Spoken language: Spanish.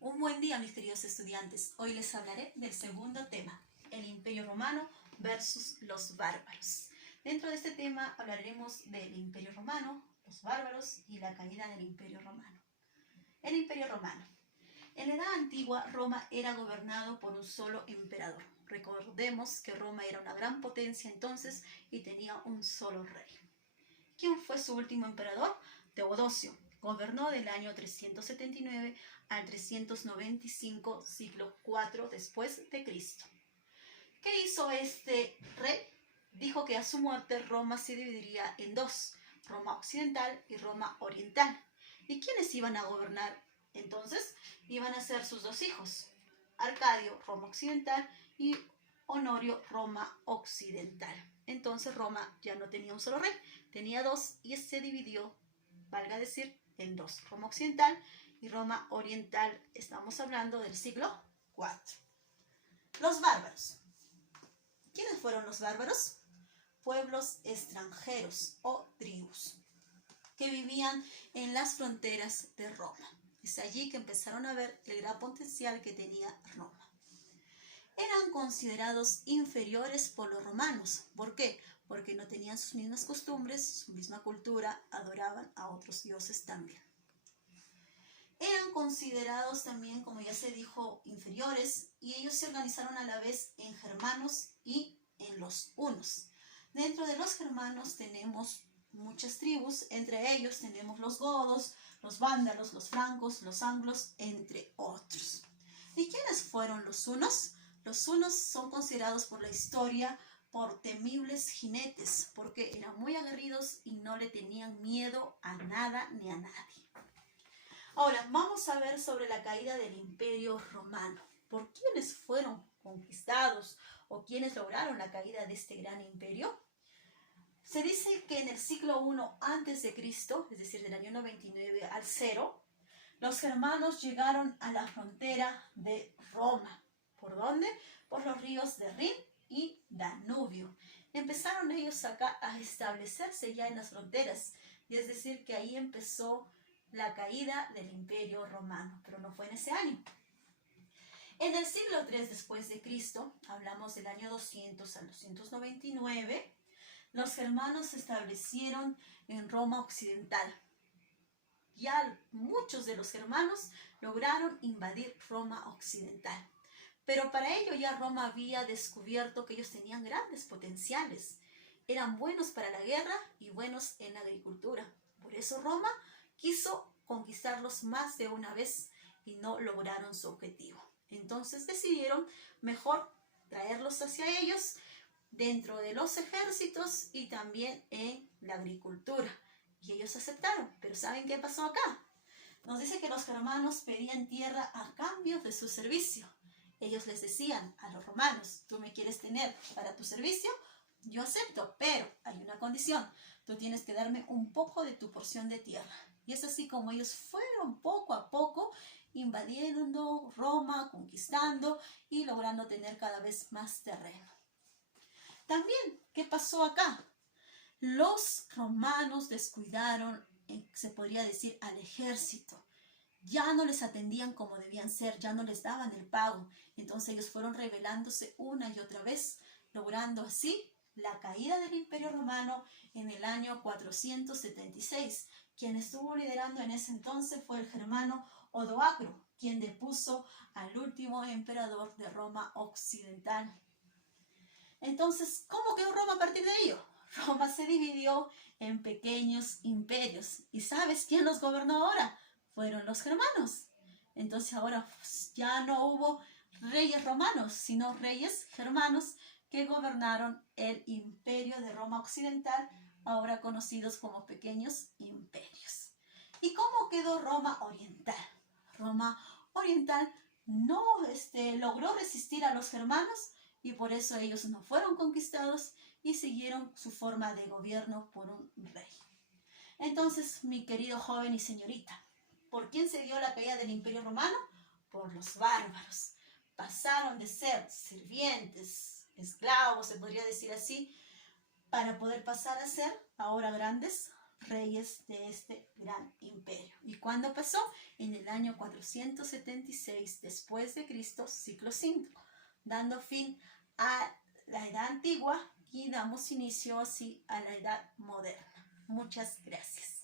Un buen día, mis queridos estudiantes. Hoy les hablaré del segundo tema, el Imperio Romano versus los bárbaros. Dentro de este tema hablaremos del Imperio Romano, los bárbaros y la caída del Imperio Romano. El Imperio Romano. En la Edad Antigua, Roma era gobernado por un solo emperador. Recordemos que Roma era una gran potencia entonces y tenía un solo rey. ¿Quién fue su último emperador? Teodosio. Gobernó del año 379 al 395, siglo IV después de Cristo. ¿Qué hizo este rey? Dijo que a su muerte Roma se dividiría en dos, Roma occidental y Roma oriental. ¿Y quiénes iban a gobernar entonces? Iban a ser sus dos hijos, Arcadio, Roma occidental, y Honorio, Roma occidental. Entonces Roma ya no tenía un solo rey, tenía dos y se dividió, valga decir, en dos, Roma occidental y Roma oriental. Estamos hablando del siglo IV. Los bárbaros. ¿Quiénes fueron los bárbaros? Pueblos extranjeros o tribus que vivían en las fronteras de Roma. Es allí que empezaron a ver el gran potencial que tenía Roma. Eran considerados inferiores por los romanos. ¿Por qué? Porque no tenían sus mismas costumbres, su misma cultura, adoraban a otros dioses también. Eran considerados también, como ya se dijo, inferiores, y ellos se organizaron a la vez en germanos y en los hunos. Dentro de los germanos tenemos muchas tribus, entre ellos tenemos los godos, los vándalos, los francos, los anglos, entre otros. ¿Y quiénes fueron los hunos? Los hunos son considerados por la historia por temibles jinetes, porque eran muy aguerridos y no le tenían miedo a nada ni a nadie. Ahora, vamos a ver sobre la caída del Imperio Romano. ¿Por quiénes fueron conquistados o quiénes lograron la caída de este gran imperio? Se dice que en el siglo I a.C., es decir, del año 99 al 0, los germanos llegaron a la frontera de Roma. ¿Por dónde? Por los ríos de Rin y Danubio. Empezaron ellos acá a establecerse ya en las fronteras, y es decir, que ahí empezó la caída del Imperio Romano, pero no fue en ese año. En el siglo III después de Cristo, hablamos del año 200 al 299, los germanos se establecieron en Roma occidental. Ya muchos de los germanos lograron invadir Roma occidental. Pero para ello ya Roma había descubierto que ellos tenían grandes potenciales. Eran buenos para la guerra y buenos en la agricultura. Por eso Roma quiso conquistarlos más de una vez y no lograron su objetivo. Entonces decidieron mejor traerlos hacia ellos dentro de los ejércitos y también en la agricultura. Y ellos aceptaron. Pero ¿saben qué pasó acá? Nos dice que los germanos pedían tierra a cambio de su servicio. Ellos les decían a los romanos: tú me quieres tener para tu servicio, yo acepto, pero hay una condición: tú tienes que darme un poco de tu porción de tierra. Y es así como ellos fueron poco a poco invadiendo Roma, conquistando y logrando tener cada vez más terreno. También, ¿qué pasó acá? Los romanos descuidaron, se podría decir, al ejército. Ya no les atendían como debían ser, ya no les daban el pago. Entonces ellos fueron rebelándose una y otra vez, logrando así la caída del Imperio Romano en el año 476. Quien estuvo liderando en ese entonces fue el germano Odoacro, quien depuso al último emperador de Roma occidental. Entonces, ¿cómo quedó Roma a partir de ello? Roma se dividió en pequeños imperios. ¿Y sabes quién los gobernó ahora? Fueron los germanos. Entonces ahora ya no hubo reyes romanos, sino reyes germanos que gobernaron el imperio de Roma occidental, ahora conocidos como pequeños imperios. ¿Y cómo quedó Roma oriental? Roma oriental no logró resistir a los germanos y por eso ellos no fueron conquistados y siguieron su forma de gobierno por un rey. Entonces, mi querido joven y señorita, ¿por quién se dio la caída del Imperio Romano? Por los bárbaros. Pasaron de ser sirvientes, esclavos, se podría decir así, para poder pasar a ser ahora grandes reyes de este gran imperio. ¿Y cuándo pasó? En el año 476 después de Cristo, ciclo 5, dando fin a la edad antigua y damos inicio así a la edad moderna. Muchas gracias.